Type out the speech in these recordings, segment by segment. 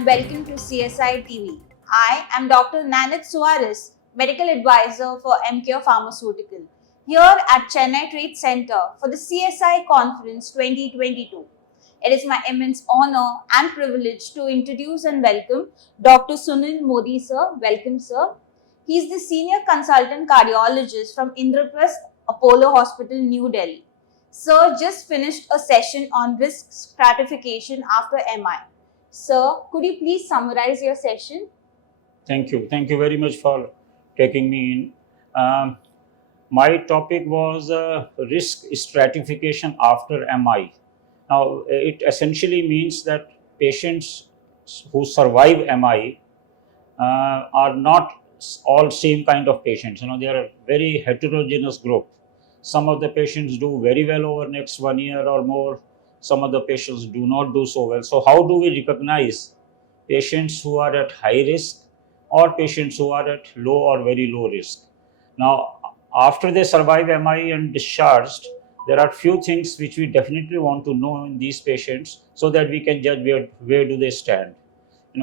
and welcome to CSI TV. I am Dr. Nanit Suarez, Medical Advisor for M.CURE Pharmaceutical, here at Chennai Trade Center for the CSI Conference 2022. It is my immense honor and privilege to introduce and welcome Dr. Sunil Modi, sir. Welcome, sir. He is the Senior Consultant Cardiologist from Indraprasth Apollo Hospital, New Delhi. Sir just finished a session on risk stratification after MI. Sir, could you please summarize your session? Thank you. Thank you very much for taking me in. My topic was risk stratification after MI. Now, it essentially means that patients who survive MI are not all same kind of patients. They are a very heterogeneous group. Some of the patients do very well over next 1 year or more. Some of the patients do not do so well. So how do we recognize patients who are at high risk or patients who are at low or very low risk? Now, after they survive MI and discharged, there are few things which we definitely want to know in these patients so that we can judge where do they stand.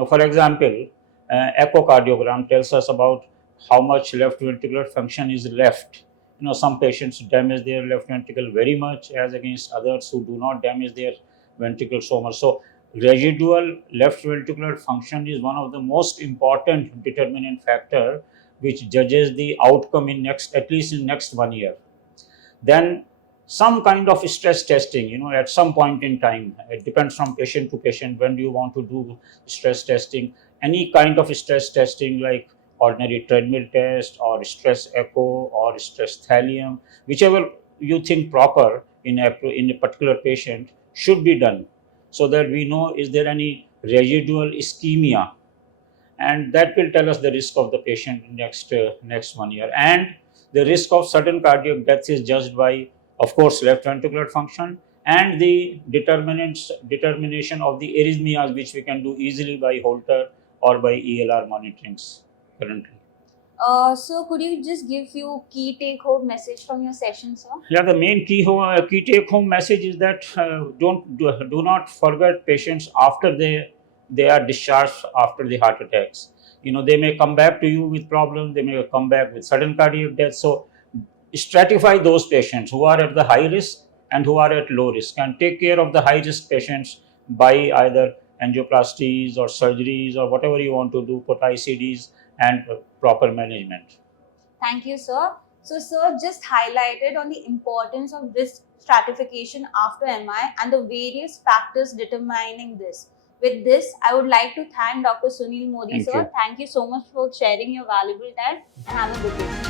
For example, echocardiogram tells us about how much left ventricular function is left. Some patients damage their left ventricle very much as against others who do not damage their ventricle so much. So residual left ventricular function is one of the most important determinant factor which judges the outcome in at least in next 1 year. Then some kind of stress testing, at some point in time, it depends from patient to patient, when do you want to do stress testing. Any kind of stress testing like ordinary treadmill test or stress echo or stress thallium, whichever you think proper in a particular patient should be done so that we know is there any residual ischemia, and that will tell us the risk of the patient next 1 year. And the risk of sudden cardiac death is judged by, of course, left ventricular function and the determination of the arrhythmias, which we can do easily by Holter or by ELR monitorings currently. So could you just give few key take-home message from your session, sir? Yeah, the main key take-home message is that do not forget patients after they are discharged after the heart attacks. They may come back to you with problems. They may come back with sudden cardiac death. So stratify those patients who are at the high risk and who are at low risk, and take care of the high risk patients by either angioplasties or surgeries or whatever you want to do, put ICDs and proper management. Thank you, sir. So, sir just highlighted on the importance of risk stratification after MI and the various factors determining this. With this, I would like to thank Dr. Sunil Modi, sir. Thank you so much for sharing your valuable time, and have a good day.